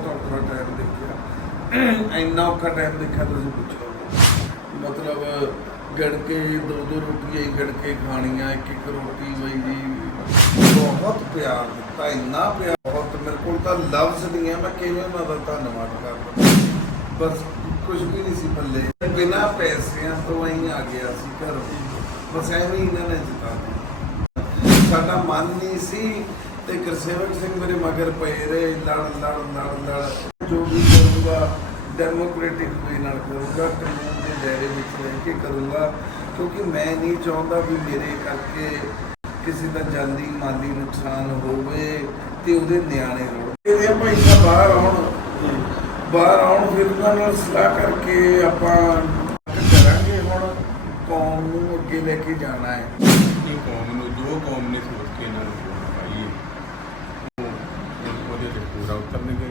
ਬਹੁਤ ਔਖਾ ਟਾਈਮ ਦੇਖਿਆ। ਇੰਨਾ ਔਖਾ ਟਾਈਮ ਦੇਖਿਆ ਤੁਸੀਂ ਪੁੱਛੋ। ਮਤਲਬ ਗੜ ਕੇ ਦੋ ਦੋ ਰੋਟੀਆਂ ਹੀ ਗੜ ਕੇ ਖਾਣੀਆਂ ਇੱਕ ਇੱਕ ਰੋਟੀ ਬਈ ਜੀ, ਬਹੁਤ ਪਿਆਰ ਦਿੱਤਾ, ਇੰਨਾ ਪਿਆਰ। ਬਹੁਤ ਮੇਰੇ ਕੋਲ ਤਾਂ ਲਫ਼ਜ਼ ਨਹੀਂ ਹੈ ਮੈਂ ਕਿਵੇਂ ਉਹਨਾਂ ਦਾ ਧੰਨਵਾਦ ਕਰਦਾ ਬਸ ਕੁਝ ਵੀ ਨਹੀਂ ਸੀ ਪੱਲੇ। ਬਿਨਾ ਪੈਸਿਆਂ ਤੋਂ ਹੀ ਆ ਗਿਆ ਸੀ ਘਰ। ਬਸ ਐਵੇਂ ਇਹਨਾਂ ਨੇ ਜਿਤਾ ਦਿੱਤਾ। ਸਾਡਾ ਮਨ ਨਹੀਂ ਸੀ ਤੇ ਗੁਰਸੇਵਕ ਸਿੰਘ ਮੇਰੇ ਮਗਰ ਪਏ ਰਹੇ, ਲੜ ਲੜ ਲੜ ਲੜ। ਜੋ ਵੀ ਕਰੂੰਗਾ ਡੈਮੋਕ੍ਰੈਟਿਕ ਵੇ ਨਾਲ ਕਰੂੰਗਾ, ਕਾਨੂੰਨ ਦੇ ਦਾਇਰੇ ਵਿੱਚ ਰਹਿ ਕੇ ਕਰੂੰਗਾ, ਕਿਉਂਕਿ ਮੈਂ ਨਹੀਂ ਚਾਹੁੰਦਾ ਵੀ ਮੇਰੇ ਕਰਕੇ ਕਿਸੇ ਦਾ ਜਾਨੀ ਮਾਲੀ ਨੁਕਸਾਨ ਹੋਵੇ ਤੇ ਉਹਦੇ ਨਿਆਣੇ ਰੋਣ। ਇਹਦੇ ਭਾਈ ਬਾਹਰ ਆਉਣ। ਬਾਹਰ ਆਉਣ ਫਿਰ ਉਹਨਾਂ ਨਾਲ ਸਲਾਹ ਕਰਕੇ ਆਪਾਂ ਕਰਾਂਗੇ ਹੁਣ ਕੌਮ ਨੂੰ ਅੱਗੇ ਲੈ ਕੇ ਜਾਣਾ ਹੈ। ਇਹ ਕੌਮ ਨੂੰ ਜੋ ਕੌਮ ਨੇ ਸੋਚ ਕੇ ਇਹਨਾਂ ਨੂੰ ਉਹਦੇ ਤੇ ਪੂਰਾ ਉਤਰਨਗੇ।